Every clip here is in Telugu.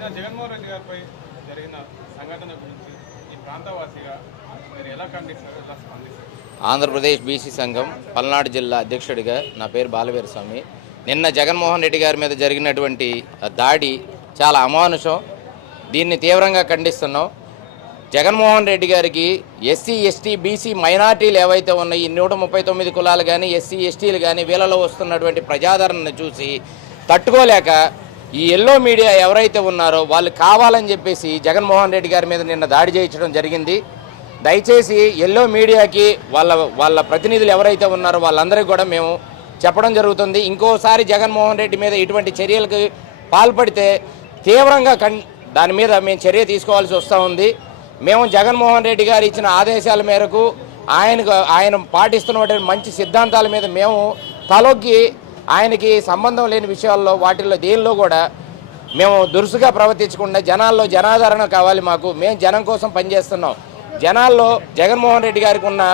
నిన్న జగన్మోహన్ రెడ్డి గారిపై జరిగిన సంఘటన గురించి ఈ ప్రాంతవాసిగా మీరు ఎలా ఖండిస్తారు ఎలా స్పందిస్తారు? ఆంధ్రప్రదేశ్ బీసీ సంఘం పల్నాడు జిల్లా అధ్యక్షుడిగా నా పేరు బాలవీరస్వామి. నిన్న జగన్మోహన్ రెడ్డి గారి మీద జరిగినటువంటి దాడి చాలా అమానుషం. దీన్ని తీవ్రంగా ఖండిస్తున్నాం. జగన్మోహన్ రెడ్డి గారికి ఎస్సీ ఎస్టీ బీసీ మైనార్టీలు ఏవైతే ఉన్నాయి నూట ముప్పై తొమ్మిది కులాలు కానీ ఎస్సీ ఎస్టీలు కానీ వీళ్ళలో వస్తున్నటువంటి ప్రజాదరణను చూసి తట్టుకోలేక ఈ ఎల్లో మీడియా ఎవరైతే ఉన్నారో వాళ్ళు కావాలని చెప్పేసి జగన్మోహన్ రెడ్డి గారి మీద నిన్న దాడి చేయించడం జరిగింది. దయచేసి ఎల్లో మీడియాకి వాళ్ళ వాళ్ళ ప్రతినిధులు ఎవరైతే ఉన్నారో వాళ్ళందరికీ కూడా మేము చెప్పడం జరుగుతుంది. ఇంకోసారి జగన్మోహన్ రెడ్డి మీద ఇటువంటి చర్యలకు పాల్పడితే తీవ్రంగా కన్ దాని మీద మేము చర్య తీసుకోవాల్సి వస్తూ ఉంది. మేము జగన్మోహన్ రెడ్డి గారు ఇచ్చిన ఆదేశాల మేరకు ఆయనకు ఆయన పాటిస్తున్నటువంటి మంచి సిద్ధాంతాల మీద మేము తలొగ్గి ఆయనకి సంబంధం లేని విషయాల్లో వాటిల్లో దేనిలో కూడా మేము దురుసుగా ప్రవర్తించకుండా జనాల్లో జనాదరణ కావాలి మాకు. మేము జనం కోసం పనిచేస్తున్నాం. జనాల్లో జగన్మోహన్ రెడ్డి గారికి ఉన్న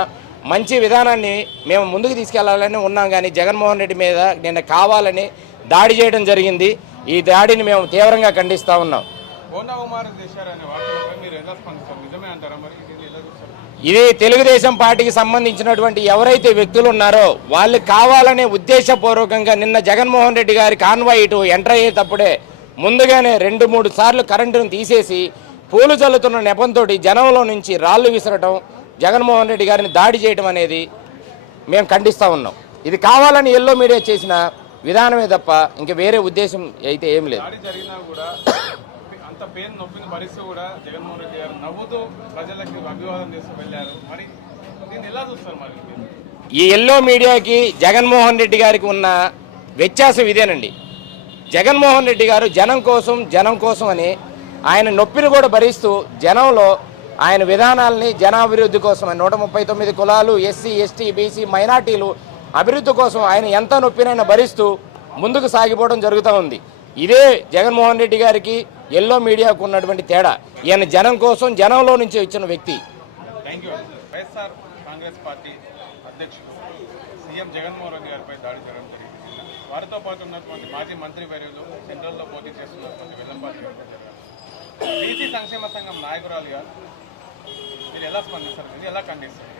మంచి విధానాన్ని మేము ముందుకు తీసుకెళ్ళాలని ఉన్నాం కానీ జగన్మోహన్ రెడ్డి మీద నిన్న కావాలని దాడి చేయడం జరిగింది. ఈ దాడిని మేము తీవ్రంగా ఖండిస్తూ ఉన్నాం. ఇది తెలుగుదేశం పార్టీకి సంబంధించినటువంటి ఎవరైతే వ్యక్తులు ఉన్నారో వాళ్ళు కావాలనే ఉద్దేశపూర్వకంగా నిన్న జగన్మోహన్ రెడ్డి గారి కాన్వాయ్ ఇటు ఎంటర్ అయ్యేటప్పుడే ముందుగానే రెండు మూడు సార్లు కరెంటును తీసేసి పూలు చల్లుతున్న నెపంతో జనంలో నుంచి రాళ్ళు విసరటం జగన్మోహన్ రెడ్డి గారిని దాడి చేయడం అనేది మేము ఖండిస్తూ ఉన్నాం. ఇది కావాలని ఎల్లో మీడియా చేసిన విధానమే తప్ప ఇంక వేరే ఉద్దేశం అయితే ఏం లేదు. అంత పెయిన్ నొప్పిని భరిస్తూ కూడా జగన్మోహన్ రెడ్డి గారు నవ్వుతూ ప్రజలకు అభివాదం చేస్తూ వెళ్ళారు. మరి దీన్ని ఎలా చూస్తారు మరి ఈ ఎల్లో మీడియాకి జగన్మోహన్ రెడ్డి గారికి ఉన్న వ్యత్యాసం ఇదేనండి. జగన్మోహన్ రెడ్డి గారు జనం కోసం జనం కోసం అని ఆయన నొప్పిని కూడా భరిస్తూ జనంలో ఆయన విధానాల్ని జనాభివృద్ధి కోసం నూట ముప్పై తొమ్మిది కులాలు ఎస్సీ ఎస్టీ బీసీ మైనార్టీలు అభివృద్ధి కోసం ఆయన ఎంత నొప్పినైనా భరిస్తూ ముందుకు సాగిపోవడం జరుగుతూ ఉంది. ఇదే జగన్మోహన్ రెడ్డి గారికి ఎల్లో మీడియాకు ఉన్నటువంటి తేడా. ఈయన జనం కోసం జనంలో నుంచి వచ్చిన వ్యక్తి. Thank you YSR Congress party అధ్యక్షుడు సీఎం జగన్మోహన్ రెడ్డి గారిపై దాడి జరగడం జరిగింది. వారితో పాటు ఉన్నటువంటి మాజీ మంత్రి వర్యులు సెంట్రల్లో పోటీ చేస్తున్నటువంటి వెల్లంపాటి బీసీ సంక్షేమ సంఘం నాయకురాలుగా మీరు ఎలా స్పందిస్తారు? మీరు ఎలా ఖండిస్తారు?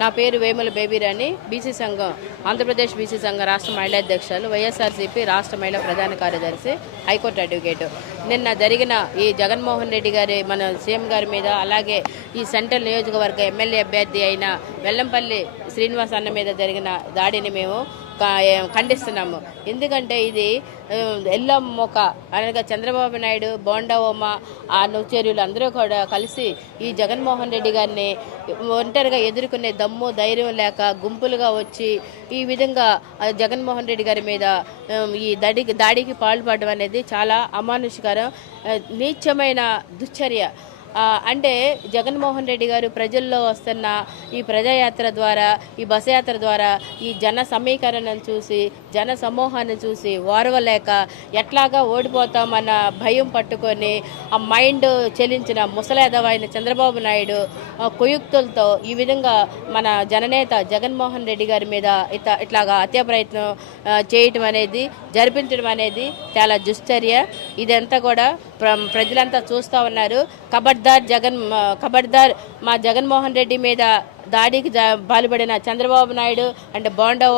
నా పేరు వేముల బేబీరాణి బీసీ సంఘం ఆంధ్రప్రదేశ్ బీసీ సంఘం రాష్ట్ర మహిళా అధ్యక్షులు వైఎస్ఆర్సీపీ రాష్ట్ర మహిళా ప్రధాన కార్యదర్శి హైకోర్టు అడ్వకేట్. నిన్న జరిగిన ఈ జగన్మోహన్ రెడ్డి గారి మన సీఎం గారి మీద అలాగే ఈ సెంట్రల్ నియోజకవర్గ ఎమ్మెల్యే అభ్యర్థి అయిన వెల్లంపల్లి శ్రీనివాస్ అన్న మీద జరిగిన దాడిని మేము ఖండిస్తున్నాము. ఎందుకంటే ఇది ఎల్లం మొక అనగా చంద్రబాబు నాయుడు బోండా ఆ నుచర్యులు అందరూ కూడా కలిసి ఈ జగన్మోహన్ రెడ్డి గారిని ఒంటరిగా ఎదుర్కొనే దమ్ము ధైర్యం లేక గుంపులుగా వచ్చి ఈ విధంగా జగన్మోహన్ రెడ్డి గారి మీద ఈ దాడికి దాడికి పాల్పడడం అనేది చాలా అమానుషకరం నీచమైన దుశ్చర్య. అంటే జగన్మోహన్ రెడ్డి గారు ప్రజల్లో వస్తున్న ఈ ప్రజాయాత్ర ద్వారా ఈ బస్ యాత్ర ద్వారా ఈ జన సమీకరణను చూసి జన సమూహాన్ని చూసి ఓర్వలేక ఎట్లాగా ఓడిపోతామన్న భయం పట్టుకొని ఆ మైండ్ చెలించిన ముసలేదవైన చంద్రబాబు నాయుడు కుయుక్తులతో ఈ విధంగా మన జననేత జగన్మోహన్ రెడ్డి గారి మీద ఇత ఇట్లాగా హత్య ప్రయత్నం చేయటం అనేది జరిపించడం అనేది చాలా దుశ్చర్య. ఇదంతా కూడా ప్ర- ప్రజలంతా చూస్తూ ఉన్నారు. ఖబర్దార్ జగన్ ఖబర్దార్ కబడ్దార్ మా జగన్మోహన్ రెడ్డి మీద దాడికి బాలుబడిన పాల్పడిన చంద్రబాబు నాయుడు అంటే బోండా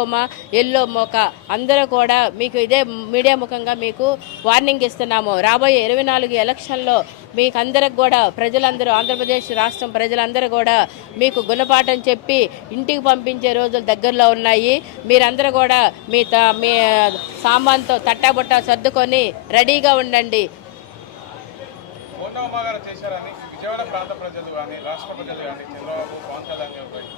ఎల్లో మోక అందరూ కూడా మీకు ఇదే మీడియా ముఖంగా మీకు వార్నింగ్ ఇస్తున్నాము. రాబోయే ఇరవై నాలుగు ఎలక్షన్లో మీకు అందరికి కూడా ప్రజలందరూ ఆంధ్రప్రదేశ్ రాష్ట్రం ప్రజలందరూ కూడా మీకు గుణపాఠం చెప్పి ఇంటికి పంపించే రోజులు దగ్గరలో ఉన్నాయి. మీరందరూ కూడా మీ త మీ సామాన్తో తట్టాబుట్టా సర్దుకొని రెడీగా ఉండండి. కోటమ్మ గారు చేశారని విజయవాడ ప్రాంత ప్రజలు కానీ రాష్ట్ర ప్రజలు కానీ చంద్రబాబు పవన్ కళ్యాణ్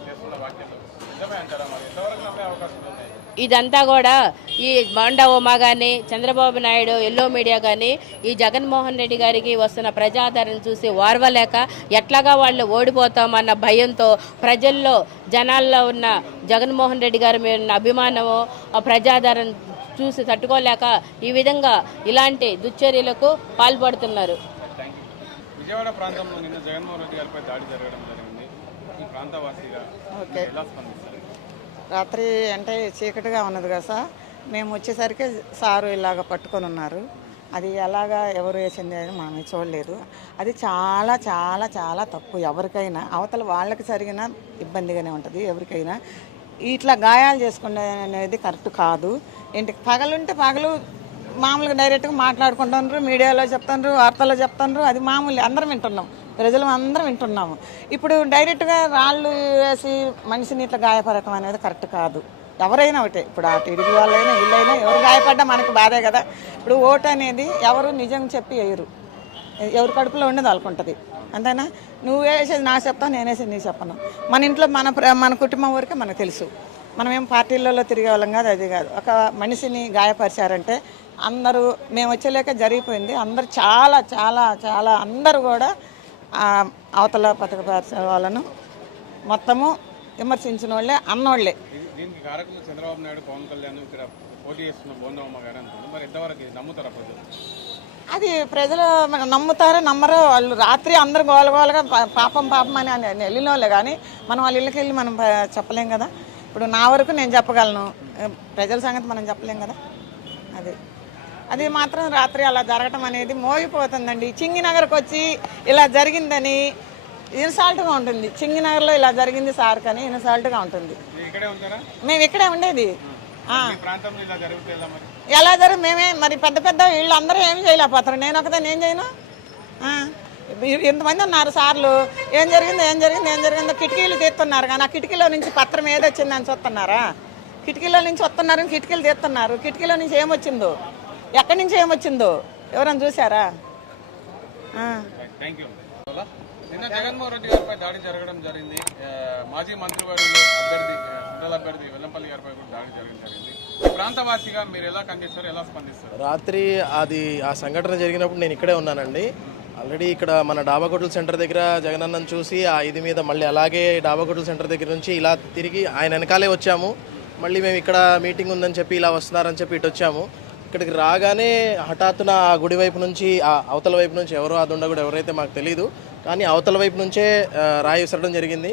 చేస్తున్న వ్యాఖ్యలు నిజమే అంటారా మరి? ఎంతవరకు నమ్మే అవకాశాలు ఉన్నాయి ఇదంతా కూడా ఈ బాండా ఉమా కానీ చంద్రబాబు నాయుడు ఎల్లో మీడియా కానీ ఈ జగన్మోహన్ రెడ్డి గారికి వస్తున్న ప్రజాదరణ చూసి ఓర్వలేక ఎట్లాగా వాళ్ళు ఓడిపోతామన్న భయంతో ప్రజల్లో జనాల్లో ఉన్న జగన్మోహన్ రెడ్డి గారి మీద ఉన్న అభిమానము ప్రజాదరణ చూసి తట్టుకోలేక ఈ విధంగా ఇలాంటి దుశ్చర్యలకు పాల్పడుతున్నారు. విజయవాడ ప్రాంతంలో నిన్న జగన్మోహన్ రెడ్డి గారిపై దాడి జరగడం జరిగింది. ఈ ప్రాంతవాసిగా ఎలా స్పందిస్తారు? రాత్రి అంటే చీకటిగా ఉన్నది కదా సార్. మేము వచ్చేసరికి సారు ఇలాగ పట్టుకొని ఉన్నారు. అది ఎలాగా ఎవరు వేసింది అని మనం చూడలేదు. అది చాలా చాలా చాలా తప్పు. ఎవరికైనా అవతల వాళ్ళకి జరిగిన ఇబ్బందిగానే ఉంటుంది. ఎవరికైనా ఇట్లా గాయాలు చేసుకునే అనేది కరెక్ట్ కాదు. ఏంటి పగలుంటే పగలు మామూలుగా డైరెక్ట్గా మాట్లాడుకుంటున్నారు మీడియాలో చెప్తున్నారు వార్తల్లో చెప్తున్నారు అది మామూలు అందరం వింటున్నాం. ప్రజలు అందరం వింటున్నాము. ఇప్పుడు డైరెక్ట్గా రాళ్ళు వేసి మనిషిని ఇట్లా గాయపడటం అనేది కరెక్ట్ కాదు. ఎవరైనా ఒకటే ఇప్పుడు ఆ టీడీపీ వాళ్ళైనా వీళ్ళైనా ఎవరు గాయపడ్డా మనకు బాధే కదా. ఇప్పుడు ఓటు అనేది ఎవరు నిజం చెప్పి వేయరు. ఎవరి కడుపులో ఉండేది వాళ్ళకుంటుంది అంతేనా? నువ్వు వేసేది నాకు చెప్తావు నేనేసి నీ చెప్పను. మన ఇంట్లో మన ప్ర- మన కుటుంబం వరకే మనకు తెలుసు. మనం ఏం పార్టీలలో తిరిగే వాళ్ళం కాదు అది కాదు. ఒక మనిషిని గాయపరిచారంటే అందరూ మేము వచ్చేలేక జరిగిపోయింది. అందరూ చాలా చాలా చాలా అందరూ కూడా ఆ అవతల పథక వాళ్ళను మొత్తము విమర్శించిన వాళ్ళే అన్నోళ్ళే. చంద్రబాబు నాయుడు పవన్ కళ్యాణ్ ఇక్కడ పోటీ చేస్తున్న బోందమ్మ గారు అంటున్నారు. మరి ఎంతవరకు ఇది నమ్ముతారా ప్రజలు? అది ప్రజలు నమ్ముతారో నమ్మరో వాళ్ళు రాత్రి అందరు గోలగోలగా పాపం పాపం అని అని వెళ్ళిన వాళ్ళే కానీ మనం వాళ్ళ ఇళ్ళకి వెళ్ళి మనం చెప్పలేం కదా. ఇప్పుడు నా వరకు నేను చెప్పగలను. ప్రజల సంగతి మనం చెప్పలేం కదా. అది. అది మాత్రం రాత్రి అలా జరగటం అనేది మోగిపోతుందండి చింగినగర్కి వచ్చి ఇలా జరిగిందని ఇన్సాల్ట్గా ఉంటుంది. చింగినగర్లో ఇలా జరిగింది సార్ కానీ ఇన్సాల్ట్గా ఉంటుంది. మేము ఇక్కడే ఉండేది. ఎలా జరుగు మేమే మరి పెద్ద పెద్ద వీళ్ళు అందరూ ఏమి చేయలేకపోతారు. నేను ఒకదాన్ని ఏం చేయను? ఇంతమంది ఉన్నారు సార్లు. ఏం జరిగిందో ఏం జరిగిందో ఏం జరిగిందో కిటికీలు తీస్తున్నారు కానీ ఆ కిటికీలో నుంచి పత్రం ఏది వచ్చిందని చూస్తున్నారా? కిటికీలో నుంచి వస్తున్నారు కిటికీలు తీస్తున్నారు. కిటికీలో నుంచి ఏమొచ్చిందో? ఎక్కడి నుంచి ఏమొచ్చిందో? ఎవరైనా చూసారా నిన్న జగన్మోహన్ రెడ్డి గారిపై దాడి జరగడం జరిగింది. మాజీ మంత్రివర్యులు అభ్యర్థి సెంట్రల్ అభ్యర్థి వెల్లంపల్లి గారిపై కూడా దాడి జరగడం జరిగింది. ఈ ప్రాంతవాసిగా మీరు ఎలా ఖండిస్తారు ఎలా స్పందిస్తారు? రాత్రి అది ఆ సంఘటన జరిగినప్పుడు నేను ఇక్కడే ఉన్నానండి. ఆల్రెడీ ఇక్కడ మన డాబాకోటల సెంటర్ దగ్గర జగనన్నను చూసి ఆ ఇది మీద మళ్ళీ అలాగే డాబాకోటల సెంటర్ దగ్గర నుంచి ఇలా తిరిగి ఆయన వెనకాలే వచ్చాము. మళ్ళీ మేము ఇక్కడ మీటింగ్ ఉందని చెప్పి ఇలా వస్తున్నారని చెప్పి ఇటు వచ్చాము. ఇక్కడికి రాగానే హఠాత్తున ఆ గుడి వైపు నుంచి ఆ అవతల వైపు నుంచి ఎవరో ఆ దుండగుడు ఎవరైతే మాకు తెలియదు కానీ అవతల వైపు నుంచే రాయి విసరడం జరిగింది.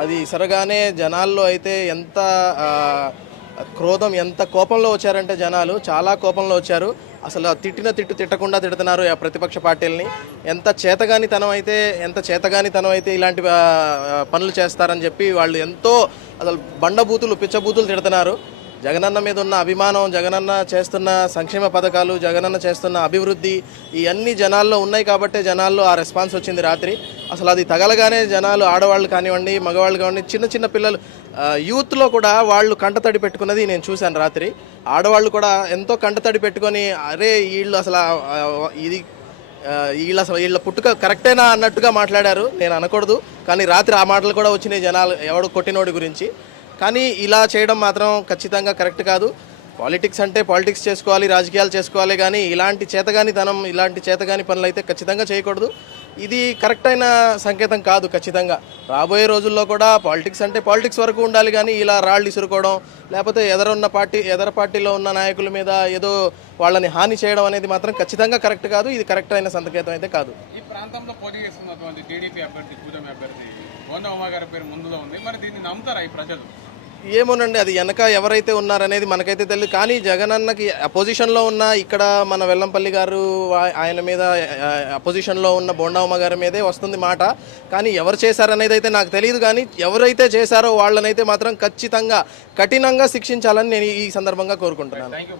అది ఇసరగానే జనాల్లో అయితే ఎంత క్రోధం ఎంత కోపంలో వచ్చారంటే జనాలు చాలా కోపంలో వచ్చారు. అసలు తిట్టిన తిట్టు తిట్టకుండా తిడుతున్నారు ఆ ప్రతిపక్ష పార్టీలని. ఎంత చేతగానితనం అయితే ఎంత చేతగానితనం అయితే ఇలాంటి పనులు చేస్తారని చెప్పి వాళ్ళు ఎంతో అసలు బండబూతులు పిచ్చబూతులు తిడుతున్నారు. జగనన్న మీద ఉన్న అభిమానం జగనన్న చేస్తున్న సంక్షేమ పథకాలు జగనన్న చేస్తున్న అభివృద్ధి ఇవన్నీ జనాల్లో ఉన్నాయి కాబట్టే జనాల్లో ఆ రెస్పాన్స్ వచ్చింది రాత్రి. అసలు అది తగలగానే జనాలు ఆడవాళ్ళు కానివ్వండి మగవాళ్ళు కానివ్వండి చిన్న చిన్న పిల్లలు యూత్లో కూడా వాళ్ళు కంటతడి పెట్టుకున్నది నేను చూశాను రాత్రి. ఆడవాళ్ళు కూడా ఎంతో కంటతడి పెట్టుకొని అరే వీళ్ళు అసలు ఇది వీళ్ళు అసలు వీళ్ళ పుట్టుక కరెక్టేనా అన్నట్టుగా మాట్లాడారు. నేను అనకూడదు. కానీ రాత్రి ఆ మాటలు కూడా వచ్చినాయి జనాలు ఎవడు కొట్టినోడి గురించి. కానీ ఇలా చేయడం మాత్రం ఖచ్చితంగా కరెక్ట్ కాదు. పాలిటిక్స్ అంటే పాలిటిక్స్ చేసుకోవాలి రాజకీయాలు చేసుకోవాలి కానీ ఇలాంటి చేతగాని తనం ఇలాంటి చేతగాని పనులు అయితే ఖచ్చితంగా చేయకూడదు. ఇది కరెక్ట్ అయిన సంకేతం కాదు ఖచ్చితంగా. రాబోయే రోజుల్లో కూడా పాలిటిక్స్ అంటే పాలిటిక్స్ వరకు ఉండాలి కానీ ఇలా రాళ్ళు ఇసురుకోవడం లేకపోతే ఎదరున్న పార్టీ ఎదర పార్టీలో ఉన్న నాయకుల మీద ఏదో వాళ్ళని హాని చేయడం అనేది మాత్రం ఖచ్చితంగా కరెక్ట్ కాదు. ఇది కరెక్ట్ అయిన సంకేతం అయితే కాదు. ఈ ప్రాంతంలో పోటీ చేస్తున్నటువంటి టీడీపీ అభ్యర్థి కూటమి అభ్యర్థి గారి పేరు ముందులో ఉంది. మరి దీన్ని నమ్ముతారా ఈ ప్రజలు? ఏమోనండి అది వెనక ఎవరైతే ఉన్నారనేది మనకైతే తెలియదు కానీ జగనన్నకి అపోజిషన్లో ఉన్న ఇక్కడ మన వెల్లంపల్లి గారు ఆయన మీద అపోజిషన్లో ఉన్న బోండామ్మ గారి మీదే వస్తుంది మాట. కానీ ఎవరు చేశారనేది అయితే నాకు తెలియదు కానీ ఎవరైతే చేశారో వాళ్ళనైతే మాత్రం ఖచ్చితంగా కఠినంగా శిక్షించాలని నేను ఈ సందర్భంగా కోరుకుంటున్నాను. Thank you